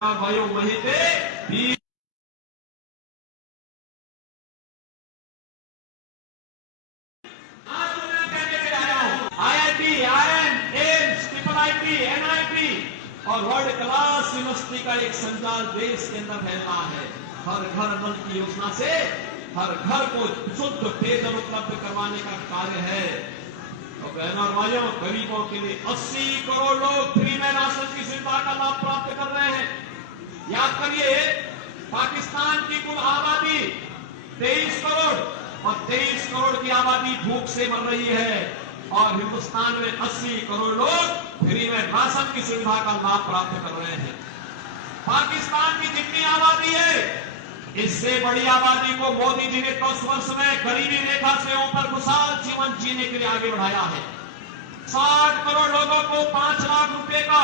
भाइयों वहीं पे भी IIT, IIM, AIIMS, IIT, NIT और वर्ल्ड क्लास यूनिवर्सिटी का एक संचार देश के अंदर फैला है। हर घर नल की योजना से हर घर को शुद्ध पेयजल उपलब्ध करवाने का कार्य है। तो बहनों और भाइयों, गरीबों के लिए 80 करोड़ लोग फ्री में राशन की सुविधा का लाभ प्राप्त कर रहे हैं। याद करिए, पाकिस्तान की कुल आबादी 23 करोड़ और 23 करोड़ की आबादी भूख से मर रही है और हिंदुस्तान में 80 करोड़ लोग फ्री में राशन की सुविधा का लाभ प्राप्त कर रहे हैं। पाकिस्तान की जितनी आबादी है, इससे बड़ी आबादी को मोदी जी ने 10 वर्ष में गरीबी रेखा से ऊपर खुशहाल जीवन जीने के लिए आगे बढ़ाया है। 60 करोड़ लोगों को 5 लाख रुपए का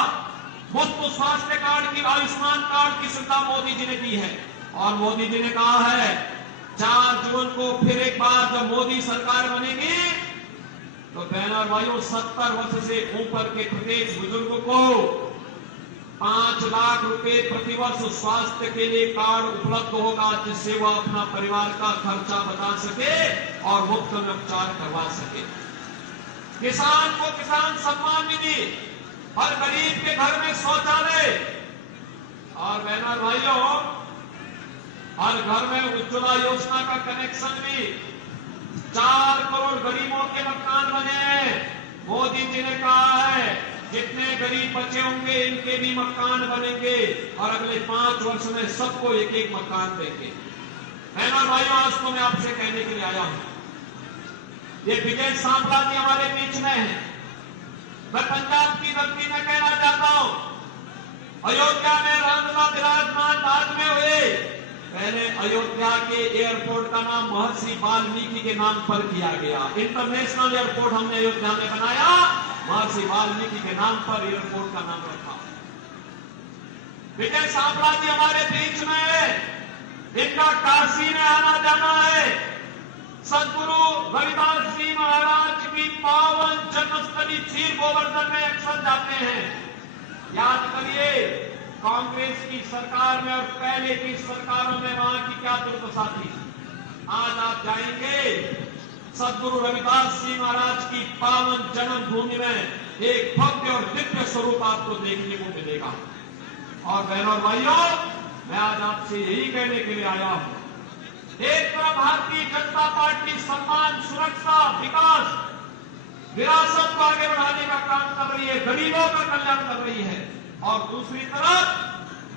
मुफ्त स्वास्थ्य कार्ड की, आयुष्मान कार्ड की सुविधा मोदी जी ने दी है। और मोदी जी ने कहा है 4 जून को फिर एक बार जब मोदी सरकार बनेगी तो बहनों और भाइयों 70 वर्ष से ऊपर के प्रत्येक बुजुर्ग को 5 लाख रुपए प्रतिवर्ष स्वास्थ्य के लिए कार्ड उपलब्ध होगा, जिससे वह अपना परिवार का खर्चा बचा सके और मुफ्त में उपचार करवा सके। किसान को किसान सम्मान निधि, हर गरीब के घर में शौचालय और बहनों और भाइयों हर घर में उज्ज्वला योजना का कनेक्शन भी। 4 करोड़ गरीबों के मकान बने हैं। मोदी जी ने कहा है जितने गरीब बचे होंगे इनके भी मकान बनेंगे और अगले 5 वर्ष में सबको एक एक मकान देंगे। बहनों और भाइयों, आज तो मैं आपसे कहने के लिए आया हूं, ये विजय साम्राज्य हमारे बीच में है। मैं पंजाब की धरती में कहना चाहता हूं, अयोध्या में रामलला विराजमान बाद में हुए। पहले अयोध्या के एयरपोर्ट का नाम महर्षि वाल्मीकि के नाम पर किया गया। इंटरनेशनल एयरपोर्ट हमने अयोध्या में बनाया, महर्षि वाल्मीकि के नाम पर एयरपोर्ट का नाम रखा। विजय साम्राज्य हमारे बीच में है, इनका काशी में आना जाना है। सदगुरु रविदास जी महाराज की पावन जन्मस्थली क्षीर गोवर्धन में अक्सर जाते हैं। याद करिए, कांग्रेस की सरकार में और पहले की सरकारों में वहां की क्या दुर्दशा थी। आज आप जाएंगे सदगुरु रविदास जी महाराज की पावन जन्मभूमि में एक भव्य और दिव्य स्वरूप आपको देखने को मिलेगा। और बहनों और भाइयों, मैं आज आपसे यही कहने के लिए आया हूं, एक तरफ भारतीय जनता पार्टी सम्मान, सुरक्षा, विकास, विरासत को आगे बढ़ाने का काम कर रही है, गरीबों का कल्याण कर रही है, और दूसरी तरफ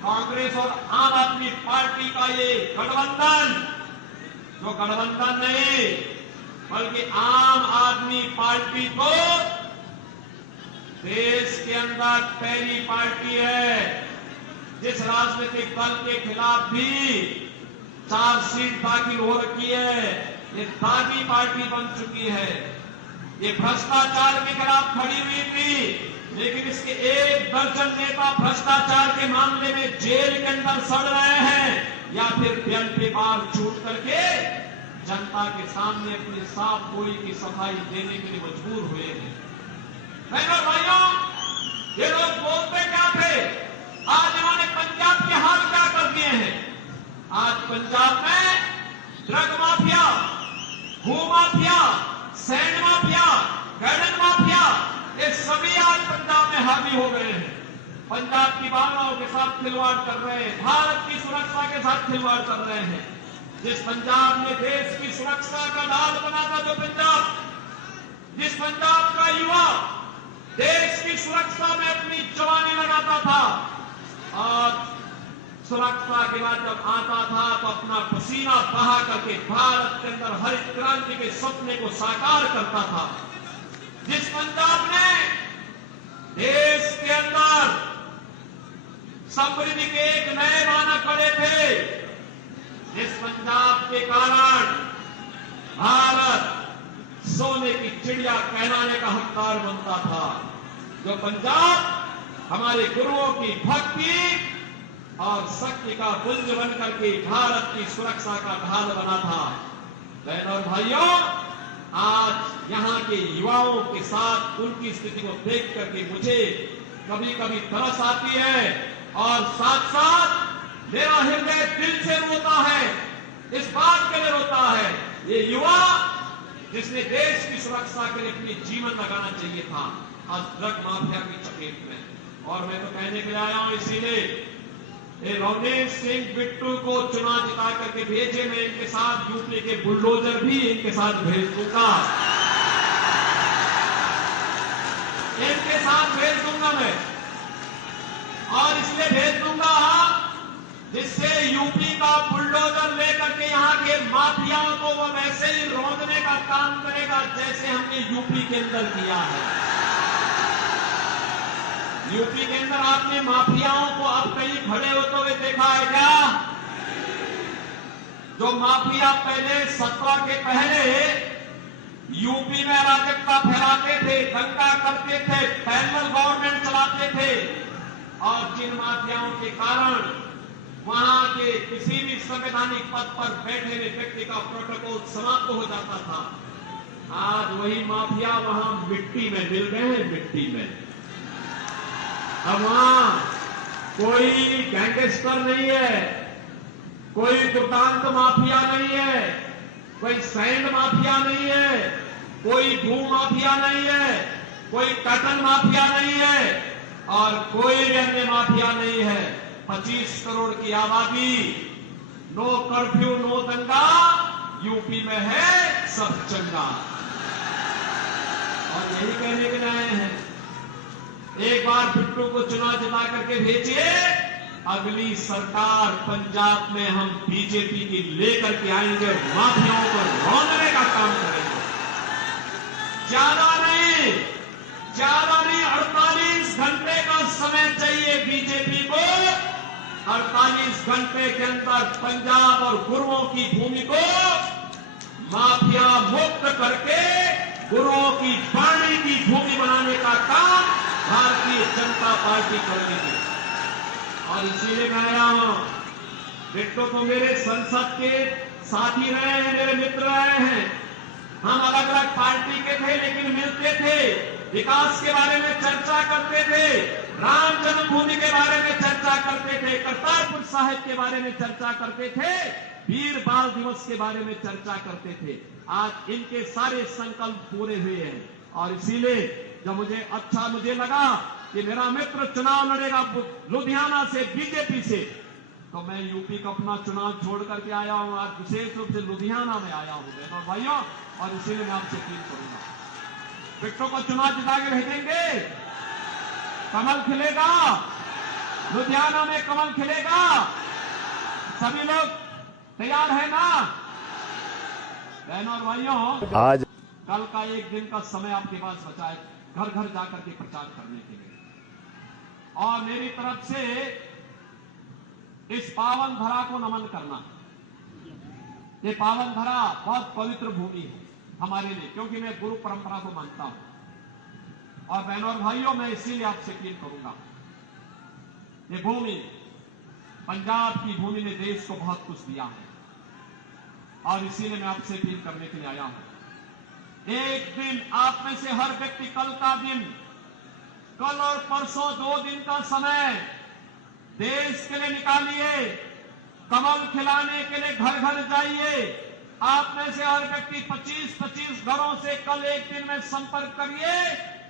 कांग्रेस और आम आदमी पार्टी का ये गठबंधन, जो गठबंधन नहीं बल्कि आम आदमी पार्टी तो देश के अंदर पहली पार्टी है जिस राजनीतिक दल के खिलाफ भी चार्जशीट दाखिल हो रखी है। ये दागी पार्टी बन चुकी है। ये भ्रष्टाचार के खिलाफ खड़ी हुई थी, लेकिन इसके 1 दर्जन नेता भ्रष्टाचार के मामले में जेल के अंदर सड़ रहे हैं या फिर बेल पे बार छूट करके जनता के सामने अपनी साफ गोई की सफाई देने के लिए मजबूर हुए हैं। बहनों भाइयों, ये लोग बोलते क्या थे, आज इन्होंने पंजाब के हाल क्या कर दिए हैं। आज पंजाब में ड्रग माफिया, भू mafia, sand mafia, garden mafia, ये सभी आज पंजाब में हावी हो गए हैं। पंजाब की भावनाओं के साथ खिलवाड़ कर रहे हैं, भारत की सुरक्षा के साथ खिलवाड़ कर रहे हैं। जिस पंजाब ने देश की सुरक्षा का ढाल बना था, जो पंजाब, जिस पंजाब का युवा देश की सुरक्षा में अपनी जवानी लगाता था, आज सुरक्षा के बाद जब आता था तो अपना पसीना बहा करके भारत के अंदर हरित क्रांति के सपने को साकार करता था। जिस पंजाब ने देश के अंदर समृद्धि के एक नए मानक बने थे, जिस पंजाब के कारण भारत सोने की चिड़िया कहलाने का हकदार बनता था, जो पंजाब हमारे गुरुओं की भक्ति और शक्ति का पुंज बनकर के भारत की सुरक्षा का ढाल बना था। बहनों और भाइयों, आज यहां के युवाओं के साथ उनकी स्थिति को देख करके मुझे कभी कभी तरस आती है और साथ साथ मेरा हृदय दिल से रोता है, इस बात के लिए रोता है, ये युवा जिसने देश की सुरक्षा के लिए अपनी जीवन लगाना चाहिए था, आज ड्रग माफिया की चपेट में। और मैं तो कहने के लिए आया हूं, इसीलिए रवनीश सिंह बिट्टू को चुनाव जिता करके भेजे, मैं इनके साथ यूपी के बुलडोजर भी इनके साथ भेज दूंगा, इनके साथ भेज दूंगा मैं। और इसलिए भेज दूंगा जिससे यूपी का बुलडोजर लेकर के यहाँ के माफियाओं को वो वैसे ही रौंदने का काम करेगा जैसे हमने यूपी के अंदर किया है। यूपी के अंदर आपने माफियाओं को अब कहीं खड़े होते हुए देखा है क्या? जो माफिया पहले 17 के पहले यूपी में अराजकता फैलाते थे, दंगा करते थे, पैरेलल गवर्नमेंट चलाते थे, और जिन माफियाओं के कारण वहां के किसी भी संवैधानिक पद पर बैठे हुए व्यक्ति का प्रोटोकॉल समाप्त हो जाता था, आज वही माफिया वहां मिट्टी में मिल गए हैं, मिट्टी में। अब वहां कोई गैंगस्टर नहीं है, कोई दुर्दांत माफिया नहीं है, कोई सैंड माफिया नहीं है, कोई भू माफिया नहीं है, कोई कटन माफिया नहीं है, और कोई भी अन्य माफिया नहीं है। 25 करोड़ की आबादी, नो कर्फ्यू नो दंगा, यूपी में है सब चंगा। और यही कहने के लिए आए हैं, एक बार बिट्टू को चुनाव जिता करके भेजिए, अगली सरकार पंजाब में हम बीजेपी की लेकर के आएंगे, माफियाओं को रौंदने का काम करेंगे। ज्यादा नहीं 48 घंटे का समय चाहिए बीजेपी को। 48 घंटे के अंदर पंजाब और गुरुओं की भूमि को माफिया मुक्त करके गुरुओं की वाणी की भूमि बनाने का काम भारतीय जनता पार्टी करेगी। और इसीलिए मैं आया हूं, बिट्टू तो मेरे संसद के साथी रहे हैं, मेरे मित्र रहे हैं, हम अलग अलग पार्टी के थे लेकिन मिलते थे, विकास के बारे में चर्चा करते थे, राम जन्मभूमि के बारे में चर्चा करते थे, करतारपुर साहिब के बारे में चर्चा करते थे, वीर बाल दिवस के बारे में चर्चा करते थे। आज इनके सारे संकल्प पूरे हुए हैं। और इसीलिए जब मुझे लगा कि मेरा मित्र चुनाव लड़ेगा लुधियाना से बीजेपी से, तो मैं यूपी का अपना चुनाव छोड़ करके आया हूं, आज विशेष रूप से लुधियाना में आया हूं बहनों भाइयों। और इसीलिए मैं आपसे अपील करूंगा, बिट्टू को चुनाव जिता के भेजेंगे, कमल खिलेगा, लुधियाना में कमल खिलेगा। सभी लोग तैयार है ना बहनों और भाइयों? आज कल का एक दिन का समय आपके पास बचा है घर घर जाकर के प्रचार करने के लिए। और मेरी तरफ से इस पावन धरा को नमन करना। ये पावन धरा बहुत पवित्र भूमि है हमारे लिए, क्योंकि मैं गुरु परंपरा को मानता हूं। और बहनों और भाइयों, मैं इसीलिए आपसे अपील करूंगा, ये भूमि, पंजाब की भूमि ने देश को बहुत कुछ दिया है, और इसीलिए मैं आपसे अपील करने के लिए आया हूं। एक दिन आप में से हर व्यक्ति कल का दिन, कल और परसों 2 दिन का समय देश के लिए निकालिए, कमल खिलाने के लिए घर घर जाइए। आप में से हर व्यक्ति 25-25 घरों से कल एक दिन में संपर्क करिए,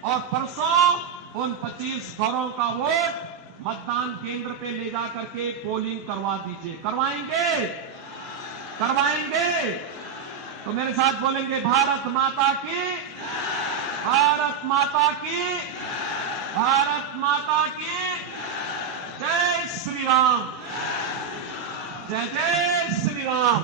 और परसों उन 25 घरों का वोट मतदान केंद्र पे ले जाकर के पोलिंग करवा दीजिए। करवाएंगे? करवाएंगे? तो मेरे साथ बोलेंगे, भारत माता की, भारत माता की, भारत माता की जय श्री राम, जय जय श्री राम।